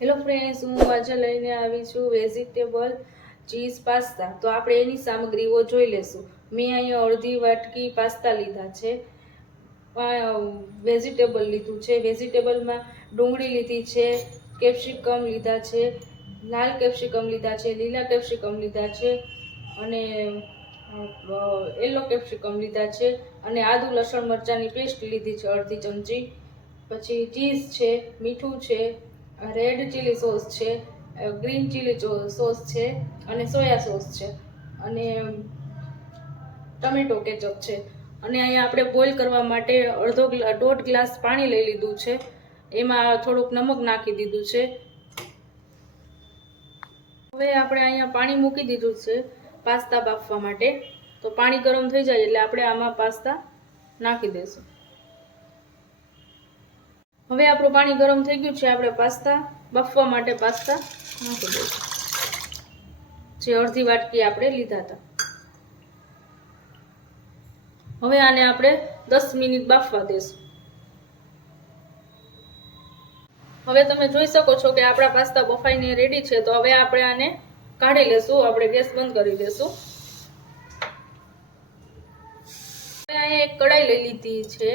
Hello friends, હું આજે લઈને આવી છું વેજીટેબલ ચીઝ પાસ્તા. તો આપણે એની સામગ્રીઓ જોઈ લેશું. મેં અહીંયા અડધી વાટકી પાસ્તા લીધા છે, વેજીટેબલ લીધું છે. વેજીટેબલમાં ડુંગળી લીધી છે, કેપ્સિકમ લીધા છે, લાલ કેપ્સિકમ લીધા છે, લીલા કેપ્સિકમ લીધા છે અને યલો કેપ્સિકમ લીધા છે અને આદુ લસણ મરચાંની પેસ્ટ લીધી છે અડધી ચમચી. પછી ચીઝ છે, મીઠું છે, રેડ ચીલી સોસ છે, ગ્રીન ચીલી સોસ છે અને સોયા સોસ છે અને ટમેટો કેચઅપ છે. અને અહીંયા આપણે બોઇલ કરવા માટે દોઢ ગ્લાસ પાણી લઈ લીધું છે. એમાં થોડુંક નમક નાખી દીધું છે. હવે આપણે અહીંયા પાણી મૂકી દીધું છે પાસ્તા બાફવા માટે. તો પાણી ગરમ થઈ જાય એટલે આપણે આમાં પાસ્તા નાખી દઈશું. હવે આપણું પાણી ગરમ થઈ ગયું છે. આપણે પાસ્તા બાફવા માટે પાસ્તા નાખી દઈશું, જે અડધી વાટકી આપણે લીધા હતા. હવે આને આપણે 10 મિનિટ બાફવા દઈશું. હવે તમે જોઈ શકો છો કે આપણા પાસ્તા બફાઈને રેડી છે. તો હવે આપણે આને કાઢી લેશું. આપણે ગેસ બંધ કરી દેશું. હવે અહીંયા એક કઢાઈ લઈ લીધી છે.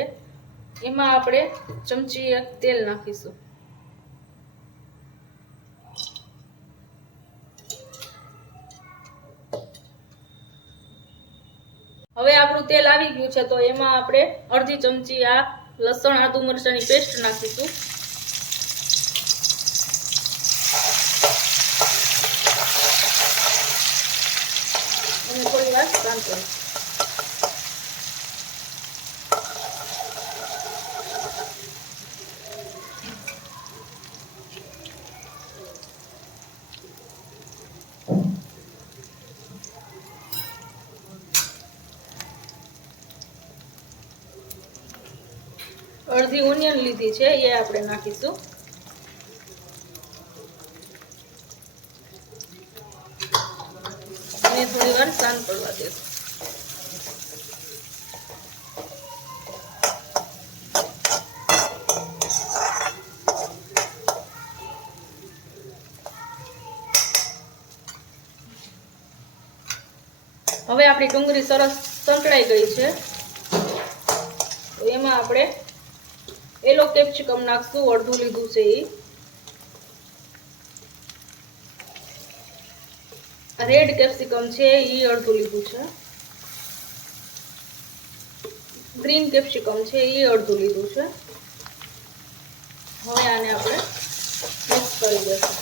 એમાં આપણે ચમચી તેલ નાખીશું. હવે આપણું તેલ આવી ગયું છે. તો એમાં આપણે અડધી ચમચી આ લસણ આદુ મરચાંની પેસ્ટ નાખીશું. અને થોડી વાર સાંતળીશું. અડધી ઓનિયન લીધી છે, એ આપણે નાખીશું. અને થોડી વાર શાંત પડવા દઈશું. હવે આપણી ડુંગળી સરસ સંકળાઈ ગઈ છે. તો એમાં આપણે યલો કેપ્સિકમ નાખશું. અડધું લીધું છે એ. રેડ કેપ્સિકમ છે એ અડધું લીધું છે. ગ્રીન કેપ્સિકમ છે એ અડધું લીધું છે. હવે આને આપણે મિક્સ કરી દઈશું.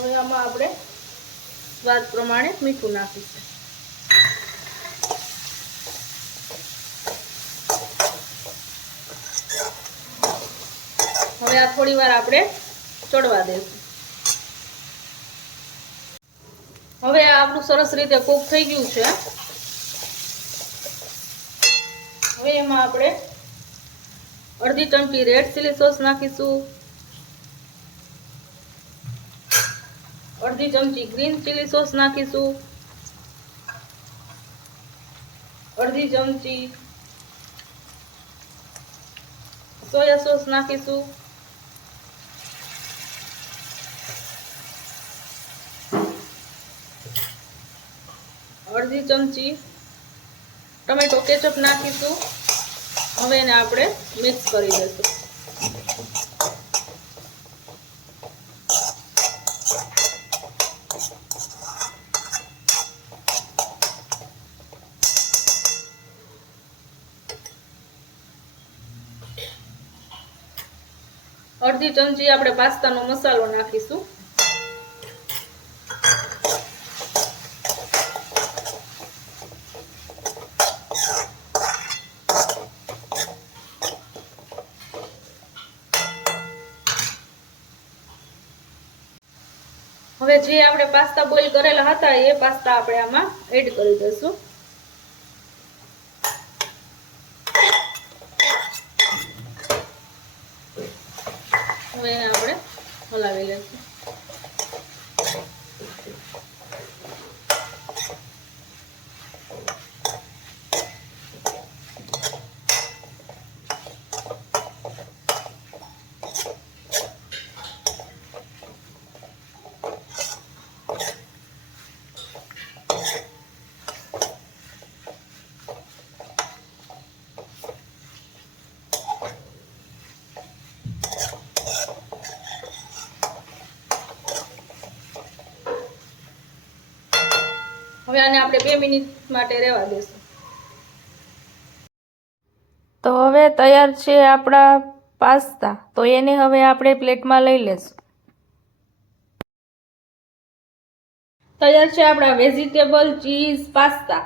હવે આમાં આપણે સ્વાદ પ્રમાણે મીઠું નાખીશું. હવે આ થોડી વાર આપણે ચડવા દઈશું. હવે આ આપણું સરસ રીતે કૂક થઈ ગયું છે. હવે એમાં આપણે અડધી ચમચી રેડ ચીલી સોસ નાખીશું. અડધી ચમચી ગ્રીન ચીલી સોસ નાખીશું. અડધી ચમચી સોયા સોસ નાખીશું. અડધી ચમચી ટમેટો કેચઅપ નાખીશું. હવે એને આપણે મિક્સ કરી દઈશું. અડધી ચમચી આપણે પાસ્તાનો મસાલો નાખીશું. હવે જે આપણે પાસ્તા બોઇલ કરેલા હતા એ પાસ્તા આપણે આમાં એડ કરી દઈશું. હવે આપણે હલાવી લઈશું. હવે આને આપણે 2 મિનિટ માટે રહેવા દઈશું. તો હવે તૈયાર છે આપણા પાસ્તા. તો એને હવે આપણે પ્લેટમાં લઈ લેશું. તૈયાર છે આપણા વેજીટેબલ ચીઝ પાસ્તા.